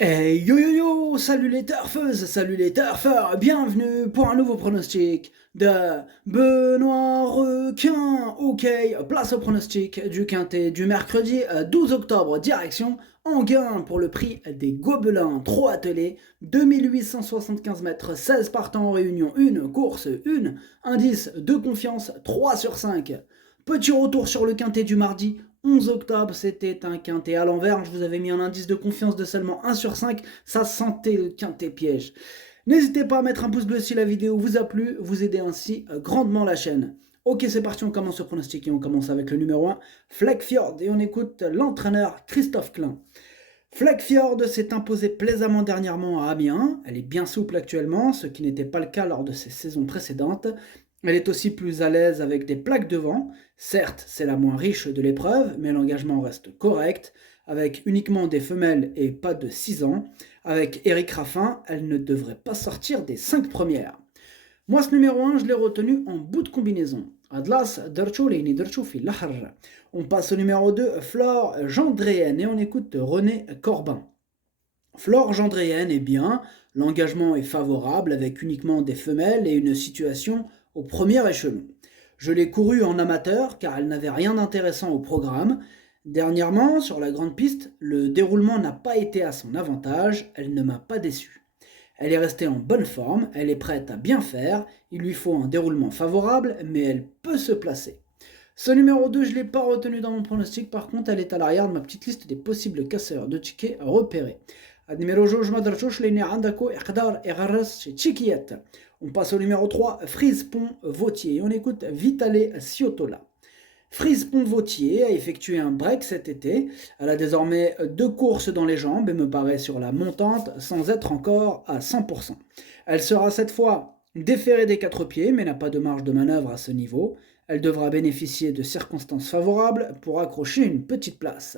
Hey yo yo yo, salut les turfeuses, salut les turfeurs, bienvenue pour un nouveau pronostic de Benoît Requin. Ok, place au pronostic du quintet du mercredi 12 octobre, direction Enghien pour le prix des Gobelins, trop attelé, 2875 mètres, 16 partants en réunion, une course, une, indice de confiance, 3 sur 5. Petit retour sur le quintet du mardi 11 octobre, c'était un quintet à l'envers. Je vous avais mis un indice de confiance de seulement 1 sur 5. Ça sentait le quintet piège. N'hésitez pas à mettre un pouce bleu si la vidéo vous a plu. Vous aidez ainsi grandement la chaîne. Ok, c'est parti, on commence ce pronostic et on commence avec le numéro 1, Fleckfjord. Et on écoute l'entraîneur Christophe Klein. Fleckfjord s'est imposée plaisamment dernièrement à Amiens. Elle est bien souple actuellement, ce qui n'était pas le cas lors de ses saisons précédentes. Elle est aussi plus à l'aise avec des plaques devant. Certes, c'est la moins riche de l'épreuve, mais l'engagement reste correct, avec uniquement des femelles et pas de 6 ans. Avec Eric Raffin, elle ne devrait pas sortir des 5 premières. Moi, ce numéro 1, je l'ai retenu en bout de combinaison. Adlas, Dercho, Leini Dercho, Lahar. On passe au numéro 2, Flore Gendréenne, et on écoute René Corbin. Flore Gendréenne est bien, l'engagement est favorable avec uniquement des femelles et une situation au premier échelon. Je l'ai courue en amateur car elle n'avait rien d'intéressant au programme. Dernièrement, sur la grande piste, le déroulement n'a pas été à son avantage, elle ne m'a pas déçu. Elle est restée en bonne forme, elle est prête à bien faire, il lui faut un déroulement favorable, mais elle peut se placer. Ce numéro 2, je ne l'ai pas retenu dans mon pronostic, par contre, elle est à l'arrière de ma petite liste des possibles casseurs de tickets à repérer. On passe au numéro 3, Frise-Pont Vautier. Et on écoute Vitale Ciotola. Frise-Pont-Vautier a effectué un break cet été. Elle a désormais 2 courses dans les jambes et me paraît sur la montante sans être encore à 100%. Elle sera cette fois déférée des 4 pieds mais n'a pas de marge de manœuvre à ce niveau. Elle devra bénéficier de circonstances favorables pour accrocher une petite place.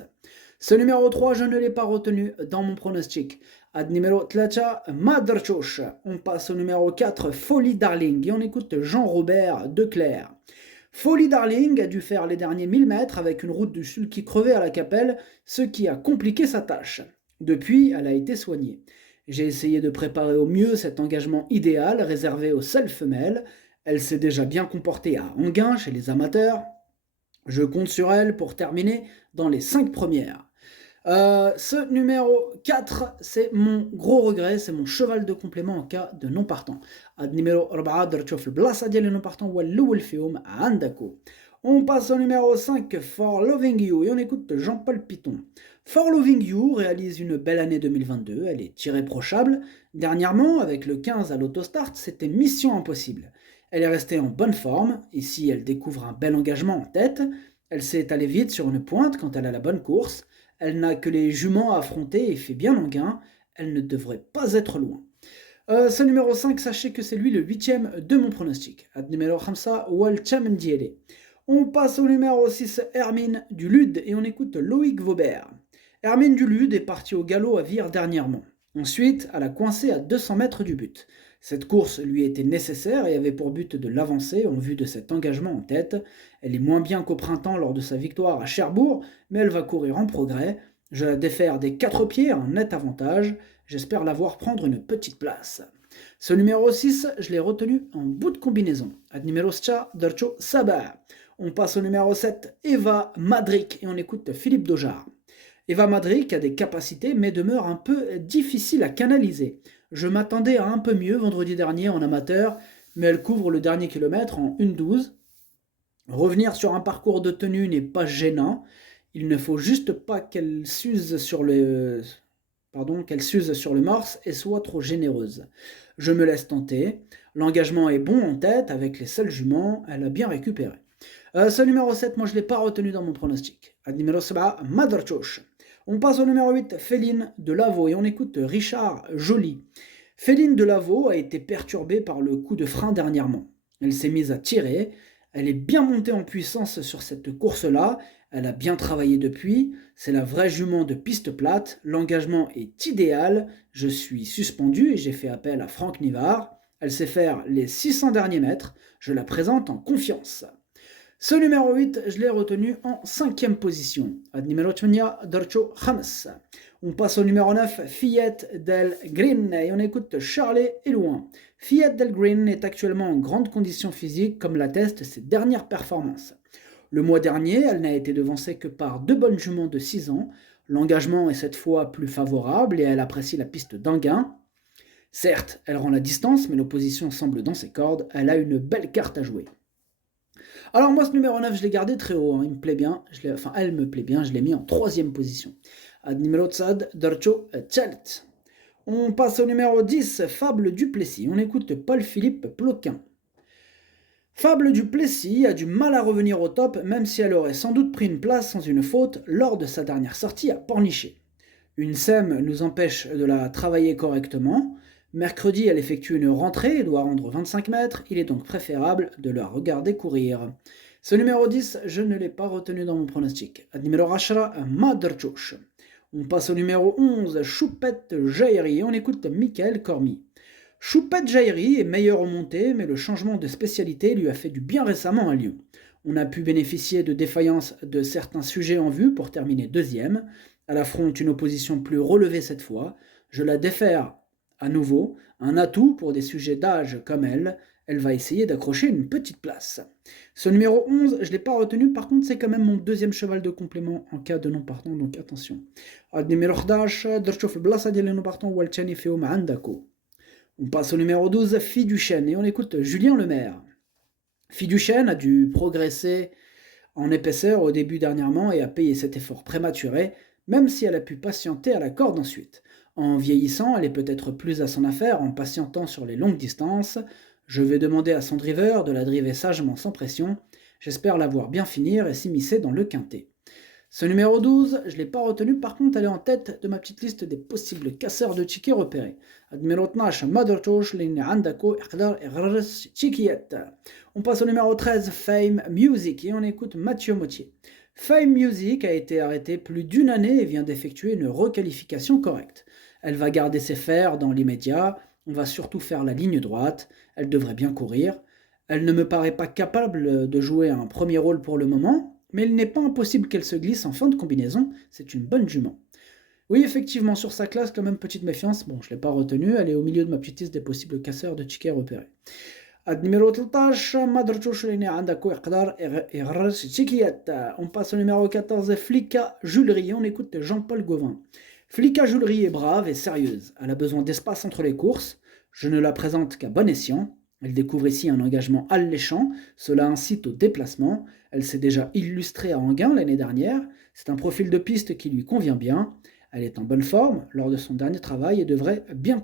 Ce numéro 3, je ne l'ai pas retenu dans mon pronostic. Ad numéro 3, Madrchoch. On passe au numéro 4, Folie Darling. Et on écoute Jean-Robert Declerc. Folie Darling a dû faire les derniers 1000 mètres avec une route du sud qui crevait à la Capelle, ce qui a compliqué sa tâche. Depuis, elle a été soignée. J'ai essayé de préparer au mieux cet engagement idéal réservé aux seules femelles. Elle s'est déjà bien comportée à Enghien chez les amateurs. Je compte sur elle pour terminer dans les 5 premières. Ce numéro 4, c'est mon gros regret, c'est mon cheval de complément en cas de non partant. Ad numéro 4 درت تشوف البلاصة ديال non partant هو الأول فيهم عندكو. On passe au numéro 5, For Loving You, et on écoute Jean-Paul Piton. For Loving You réalise une belle année 2022, elle est irréprochable. Dernièrement, avec le 15 à l'autostart, c'était mission impossible. Elle est restée en bonne forme, ici elle découvre un bel engagement en tête. Elle s'est allée vite sur une pointe quand elle a la bonne course. Elle n'a que les juments à affronter et fait bien Languin. Elle ne devrait pas être loin. Ce numéro 5, sachez que c'est lui le 8e de mon pronostic. Ad numéro 5, Walcham Ndiele. On passe au numéro 6, Hermine du Lude, et on écoute Loïc Vaubert. Hermine du Lude est partie au galop à Vire dernièrement. Ensuite, elle a coincé à 200 mètres du but. Cette course lui était nécessaire et avait pour but de l'avancer en vue de cet engagement en tête. Elle est moins bien qu'au printemps lors de sa victoire à Cherbourg, mais elle va courir en progrès. Je la défère des 4 pieds, un net avantage. J'espère la voir prendre une petite place. Ce numéro 6, je l'ai retenu en bout de combinaison. Ad numéro 6, Dercho Sabah. On passe au numéro 7, Eva Madric, et on écoute Philippe Dojard. Eva Madric a des capacités mais demeure un peu difficile à canaliser. Je m'attendais à un peu mieux vendredi dernier en amateur, mais elle couvre le dernier kilomètre en 1,12. Revenir sur un parcours de tenue n'est pas gênant. Il ne faut juste pas qu'elle s'use sur le morse et soit trop généreuse. Je me laisse tenter. L'engagement est bon en tête avec les seuls juments. Elle a bien récupéré. Ce numéro 7, moi je ne l'ai pas retenu dans mon pronostic. Ad numéro 7, Madrchoch. On passe au numéro 8, Féline de Lavaux, et on écoute Richard Joly. Féline de Lavaux a été perturbée par le coup de frein dernièrement. Elle s'est mise à tirer. Elle est bien montée en puissance sur cette course-là. Elle a bien travaillé depuis. C'est la vraie jument de piste plate. L'engagement est idéal. Je suis suspendu et j'ai fait appel à Franck Nivard. Elle sait faire les 600 derniers mètres. Je la présente en confiance. Ce numéro 8, je l'ai retenu en 5e position. Ad numéro 8, Darcho Khams. On passe au numéro 9, Fillette del Green, et on écoute Charlie et loin. Fillette del Green est actuellement en grande condition physique, comme l'attestent ses dernières performances. Le mois dernier, elle n'a été devancée que par 2 bonnes juments de 6 ans. L'engagement est cette fois plus favorable et elle apprécie la piste d'Anguin. Certes, elle rend la distance, mais l'opposition semble dans ses cordes. Elle a une belle carte à jouer. Alors moi, ce numéro 9, je l'ai gardé très haut, il me plaît bien, elle me plaît bien, je l'ai mis en 3e position. Ad numéro Tzad, Darcho Tchelt. On passe au numéro 10, Fable du Plessis. On écoute Paul-Philippe Ploquin. Fable du Plessis a du mal à revenir au top, même si elle aurait sans doute pris une place sans une faute lors de sa dernière sortie à Pornichet. Une sème nous empêche de la travailler correctement. Mercredi, elle effectue une rentrée et doit rendre 25 mètres. Il est donc préférable de la regarder courir. Ce numéro 10, je ne l'ai pas retenu dans mon pronostic. Ad numéro 10, Maderchouch. On passe au numéro 11, Choupette Jairi. On écoute Michael Cormy. Choupette Jairi est meilleur au monté, mais le changement de spécialité lui a fait du bien récemment à Lyon. On a pu bénéficier de défaillances de certains sujets en vue pour terminer 2e. Elle affronte une opposition plus relevée cette fois. Je la défère à nouveau, un atout pour des sujets d'âge comme elle. Elle va essayer d'accrocher une petite place. Ce numéro 11, je ne l'ai pas retenu, par contre c'est quand même mon 2e cheval de complément en cas de non partant, donc attention. Ad numéro 11, درتو في البلاصة ديال non partant والثاني فيهم عندكو. On passe au numéro 12, Fille du Chêne, et on écoute Julien Lemaire. Fille du Chêne a dû progresser en épaisseur au début dernièrement et a payé cet effort prématuré, même si elle a pu patienter à la corde ensuite. En vieillissant, elle est peut-être plus à son affaire en patientant sur les longues distances. Je vais demander à son driver de la driver sagement sans pression. J'espère la voir bien finir et s'immiscer dans le quintet. Ce numéro 12, je ne l'ai pas retenu, par contre elle est en tête de ma petite liste des possibles casseurs de tickets repérés. Numéro 12, Madertosh, Lini Andako, Iqdar et Rrs Chikiet. On passe au numéro 13, Fame Music, et on écoute Mathieu Mottier. Fame Music a été arrêtée plus d'1 année et vient d'effectuer une requalification correcte. Elle va garder ses fers dans l'immédiat, on va surtout faire la ligne droite, elle devrait bien courir. Elle ne me paraît pas capable de jouer un premier rôle pour le moment, mais il n'est pas impossible qu'elle se glisse en fin de combinaison, c'est une bonne jument. Oui, effectivement, sur sa classe, quand même petite méfiance, bon, je ne l'ai pas retenue, elle est au milieu de ma petite liste des possibles casseurs de tickets repérés. Ad numéro 13, on passe au numéro 14, Flicka Julerie, on écoute Jean-Paul Gauvin. Flicka Julerie est brave et sérieuse, elle a besoin d'espace entre les courses, je ne la présente qu'à bon escient. Elle découvre ici un engagement alléchant, cela incite au déplacement. Elle s'est déjà illustrée à Anguin l'année dernière, c'est un profil de piste qui lui convient bien. Elle est en bonne forme lors de son dernier travail et devrait bien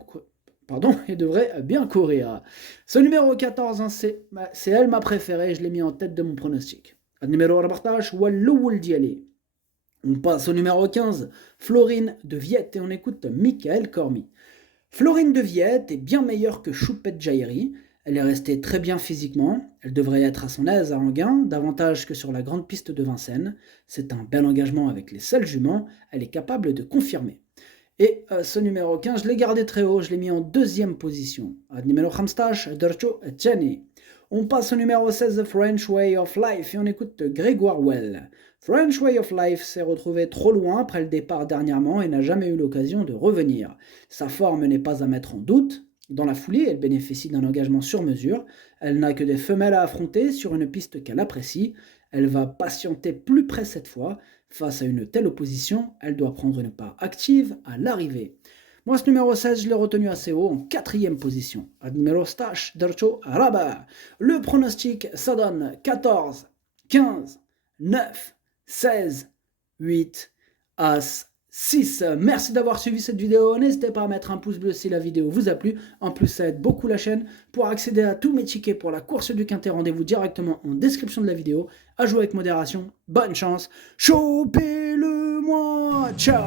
courir. Ce numéro 14, c'est elle ma préférée, je l'ai mis en tête de mon pronostic. Numéro 14, Walloul Dialé. On passe au numéro 15, Florine de Viette, et on écoute Michael Cormy. Florine de Viette est bien meilleure que Choupette Jairi. Elle est restée très bien physiquement, elle devrait être à son aise à Anguin, davantage que sur la grande piste de Vincennes. C'est un bel engagement avec les seuls juments, elle est capable de confirmer. Et ce numéro 15, je l'ai gardé très haut, je l'ai mis en 2e position. Numéro 15, Darcho Tchani. On passe au numéro 16, French Way of Life, et on écoute Grégoire Well. French Way of Life s'est retrouvé trop loin après le départ dernièrement et n'a jamais eu l'occasion de revenir. Sa forme n'est pas à mettre en doute. Dans la foulée, elle bénéficie d'un engagement sur mesure. Elle n'a que des femelles à affronter sur une piste qu'elle apprécie. Elle va patienter plus près cette fois. Face à une telle opposition, elle doit prendre une part active à l'arrivée. Moi, ce numéro 16, je l'ai retenu assez haut, en 4e position. Numéro Stash, Darcho Rabat. Le pronostic, ça donne 14, 15, 9, 16, 8, As, 6. Merci d'avoir suivi cette vidéo. N'hésitez pas à mettre un pouce bleu si la vidéo vous a plu. En plus, ça aide beaucoup la chaîne. Pour accéder à tous mes tickets pour la course du quintet, rendez-vous directement en description de la vidéo. À jouer avec modération. Bonne chance. Chopez-le-moi. Ciao.